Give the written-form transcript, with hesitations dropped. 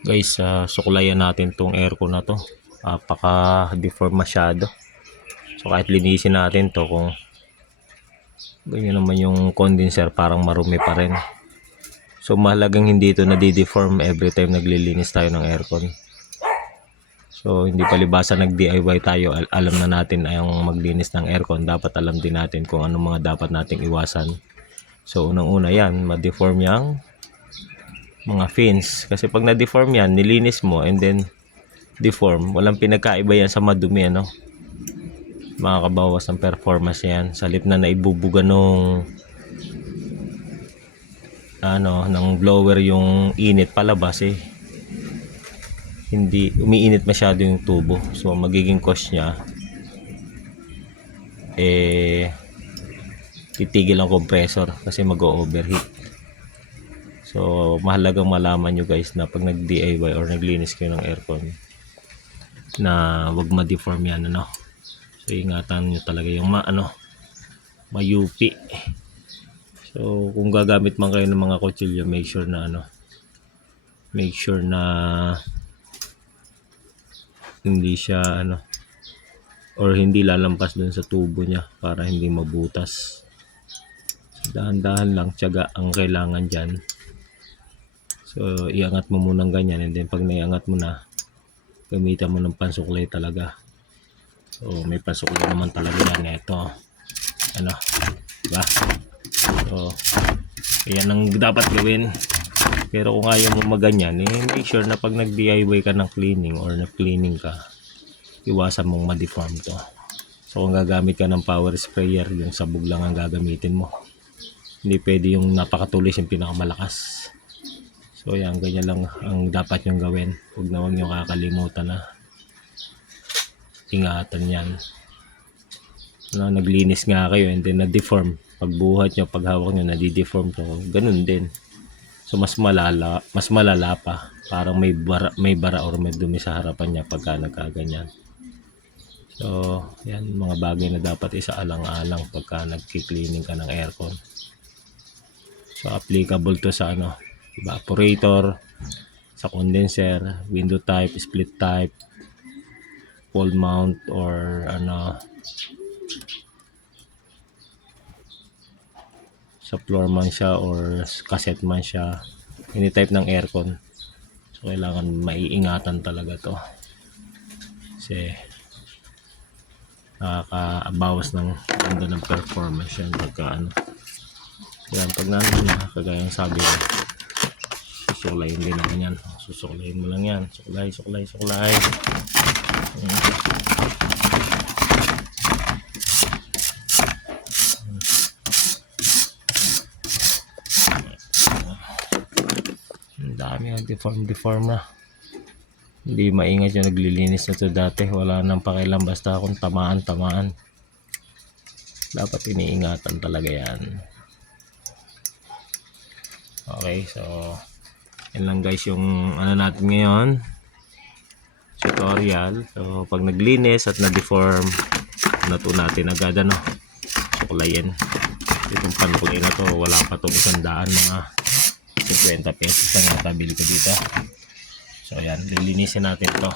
Guys, suklayan natin tong aircon na to. Apaka-deform masyado. So kahit linisin natin to, kung ganyan naman yung condenser, parang marumi pa rin. So mahalagang hindi ito nadi-deform every time naglilinis tayo ng aircon. So hindi palibasa nag-DIY tayo, alam na natin ang maglinis ng aircon. Dapat alam din natin kung anong mga dapat nating iwasan. So unang-una yan, ma-deform yung mga fins. Kasi pag na-deform yan, nilinis mo and then deform, walang pinagkaiba yan sa madumi, ano? Makakabawas ng performance yan. Sa halip na naibubuga nung ng blower yung init palabas, hindi umiinit masyado yung tubo. So magiging cause niya titigil ang compressor kasi mag-overheat. So mahalagang malaman nyo guys na pag nag-DIY or naglinis kayo ng aircon na wag ma-deform yan, ano. So ingatan nyo talaga yung mayupi. So kung gagamit man kayo ng mga kutsilyo, make sure na hindi siya or hindi lalampas dun sa tubo niya para hindi mabutas. So, dahan-dahan lang, tiyaga ang kailangan dyan. So iangat mo muna ng ganyan, and then pag naiangat mo na, gamitan mo ng pansuklay talaga. So may pansuklay naman talaga yan. Ito, diba? So yan ang dapat gawin. Pero kung ayaw mo maganyan, make sure na pag nag-DIY ka ng cleaning or nag-cleaning ka, iwasan mong ma-deform to. So kung gagamit ka ng power sprayer, yung sabog lang ang gagamitin mo. Hindi pwede yung napakatulis, yung pinakamalakas. So yan, ganyan lang ang dapat nyong gawin. Huwag nyo kakalimutan na ingatan yan. Naglinis nga kayo and then na-deform. Pagbuhat nyo, paghawak nyo, nadi-deform to. Ganun din. So mas malala pa. Parang may bara or may dumi sa harapan niya pagka nagkaganyan. So yan, mga bagay na dapat isaalang-alang pagka nagki-cleaning ka ng aircon. So applicable to sa evaporator, sa condenser, window type, split type, wall mount, or sa floor man siya or cassette man siya, any type ng aircon. So kailangan maiingatan talaga to kasi nakakabawas ng ganda ng performance yan pagka yan, pag kagaya ng sabi ko, susuklayin din naman yan. Susuklayin mo lang yan, suklay. Ang dami ang deform na. Hindi maingat yung naglilinis na to dati. Wala nang pakialam, basta kung tamaan. Dapat iniingatan talaga yan. Okay, so yan lang guys yung natin ngayon, tutorial. So pag naglinis at na-deform, to natin agad suklayin. Itong pankulay na to, wala pa itong 100, mga 50 pesos lang natabili ko dito. So yan, lilinisin natin to.